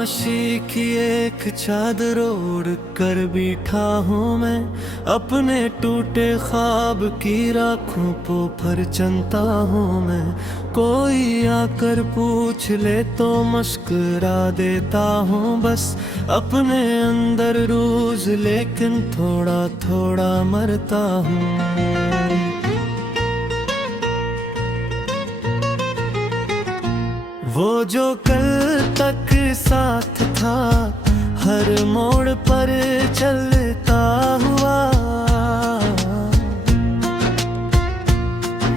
खामोशी की एक चादर ओढ़ कर बैठा हूँ मैं, अपने टूटे ख्वाब की राखों पर चलता हूँ मैं। कोई आकर पूछ ले तो मुस्कुरा देता हूँ बस, अपने अंदर रोज लेकिन थोड़ा थोड़ा मरता हूँ। वो जो कल तक साथ था, हर मोड़ पर चलता हुआ,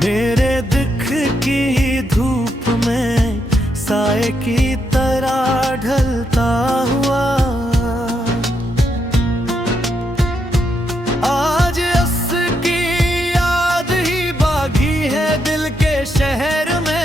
मेरे दुख की धूप में साए की तरह ढलता हुआ। आज उसकी याद ही बाकी है दिल के शहर में,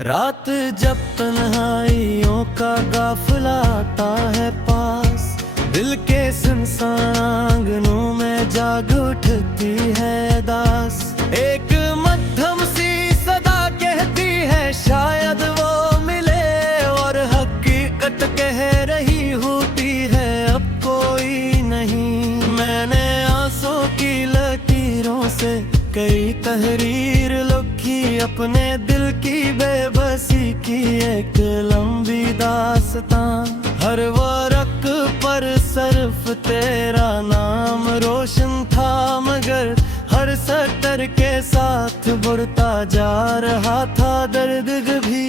रात जब तन्हाइयों का काफिला आता है पास, दिल के सुनसान आंगनों में जाग उठती है दास। एक मध्यम सी सदा कहती है शायद वो मिले, और हकीकत कह रही होती है अब कोई नहीं। मैंने आंसू की लकीरों से कई तहरीर लिखी, अपने दिल की बेबसी की एक लंबी दास्तां। हर वर्क पर सिर्फ तेरा नाम रोशन था, मगर हर सटर के साथ बढ़ता जा रहा था दर्द भी।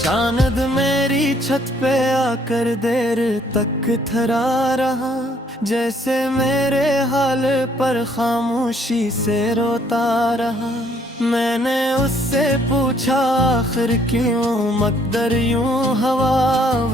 चांद मेरी छत पे आकर देर तक थरा रहा, जैसे मेरे हाल पर खामोशी से रोता रहा। मैंने उससे पूछा आखिर क्यों मकदर यूं हवा,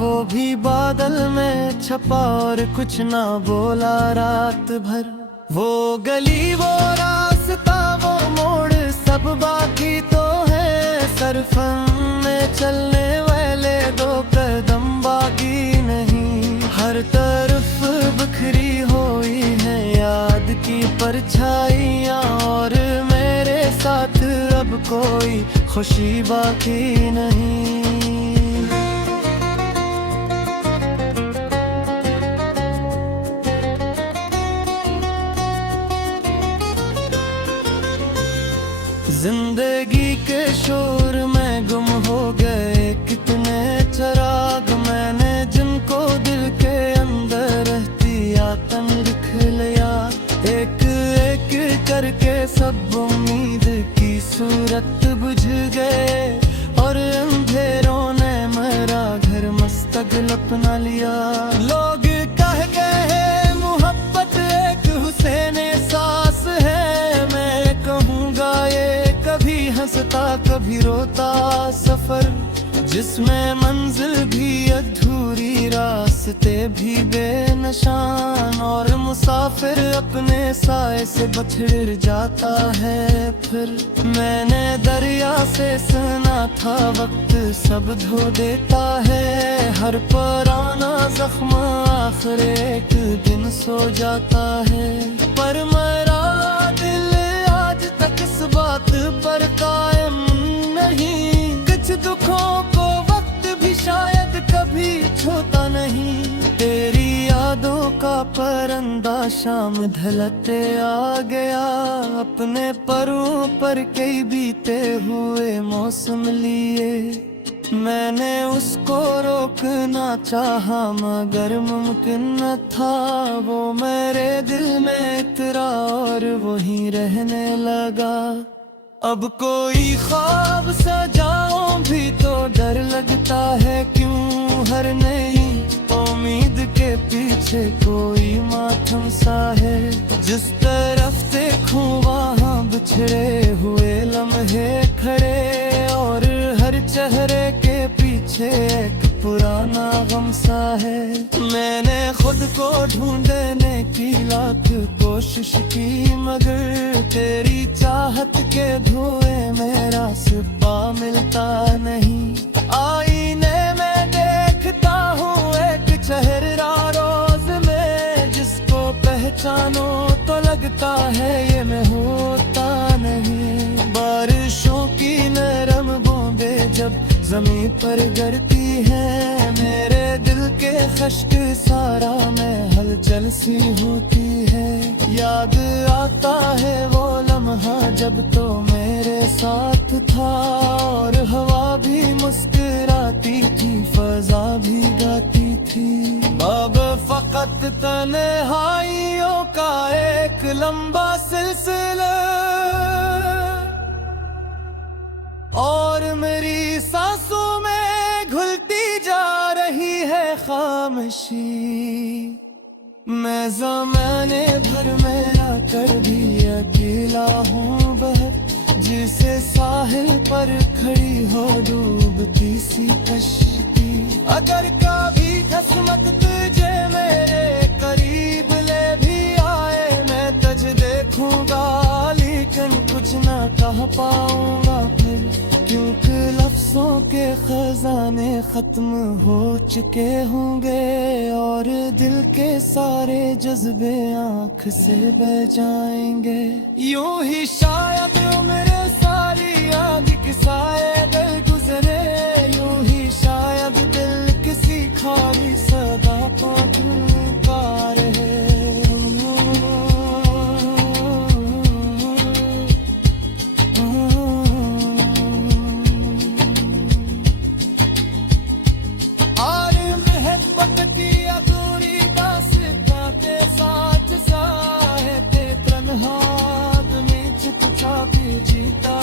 वो भी बादल में छपा और कुछ ना बोला रात भर। वो गली वो रास्ता वो मोड़ सब बाकी तो है, सरफन में चलने वाले दो कदम बाकी नहीं। हर तरफ बिखरी हुई है याद की परछाइयाँ, और मेरे साथ अब कोई खुशी बाकी नहीं। जिंदगी के शोर में गुम हो गए कितने चिराग, मैंने जिनको दिल के अंदर रहती आतन लिख लिया। एक एक करके सब उम्मीद की सूरत बुझ गए, और अंधेरों ने मेरा घर मस्तकबिल अपना लिया। लोग कह गए मोहब्बत एक हुसैन सांस है, मैं कहूँगा ये कभी हंसता कभी रोता सफर, जिसमें मंजिल भी अधूरी रास्ते भी बेनिशान, और मुसाफिर अपने साए से बछड़ जाता है फिर। मैंने दरिया से सुना था वक्त सब धो देता है, हर पुराना जख्म आखिर एक दिन सो जाता है। पर मेरा दिल आज तक इस बात पर कायम नहीं, कुछ दुखों को वक्त भी शायद कभी छोता नहीं। तेरी यादों का परिंदा शाम ढलते आ गया, अपने परों पर कई बीते हुए मौसम लिए। मैंने उसको रोकना चाहा मगर मुमकिन न था, वो मेरे दिल में इतरा और वहीं रहने लगा। अब कोई ख्वाब सजाऊं भी तो डर लगता है, क्यों हर नई उम्मीद के पीछे कोई मातम सा है। जिस तरफ देखूं वहाँ बिछड़े हुए लम्हे खड़े, और हर चेहरे के पीछे एक पुराना गम सा है। मैंने खुद को ढूंढने की लाख कोशिश की, मगर तेरी चाहत के धुएं में रास्ता मिलता नहीं। आईने में देखता हूँ एक चेहरा रोज में, जिसको पहचानो तो लगता है ये मैं होता नहीं। बारिशों की नरम बूंदे जब जमीन पर गिरती है, मेरे दिल के खश्क सारा में हलचल सी होती है। याद आता है वो लम्हा जब तो मेरे साथ था, और हवा भी मुस्कुराती थी, फजा भी गाती थी। अब फकत तन्हाइयों का एक लंबा सिलसिला, और मेरी सांसों में घुलती जा रही है खामोशी। मैं ज़माने भर में आकर भी अकेला हूँ बहर, जिसे साहिल पर खड़ी हो डूबती सी कश्ती। अगर कभी किस्मत तुझे मेरे करीब ले भी आए, मैं तुझे देखूंगा लेकिन कुछ ना कह पाऊंगा फिर, क्योंकि लफ्जों के खजाने खत्म हो चुके होंगे, और दिल के सारे जज्बे आंख से बह जाएंगे। यूं ही शायद उम्र सारी याद किसाए दिल गुजरे, यूं ही शायद दिल किसी खाली सदा को पुकार है। जीता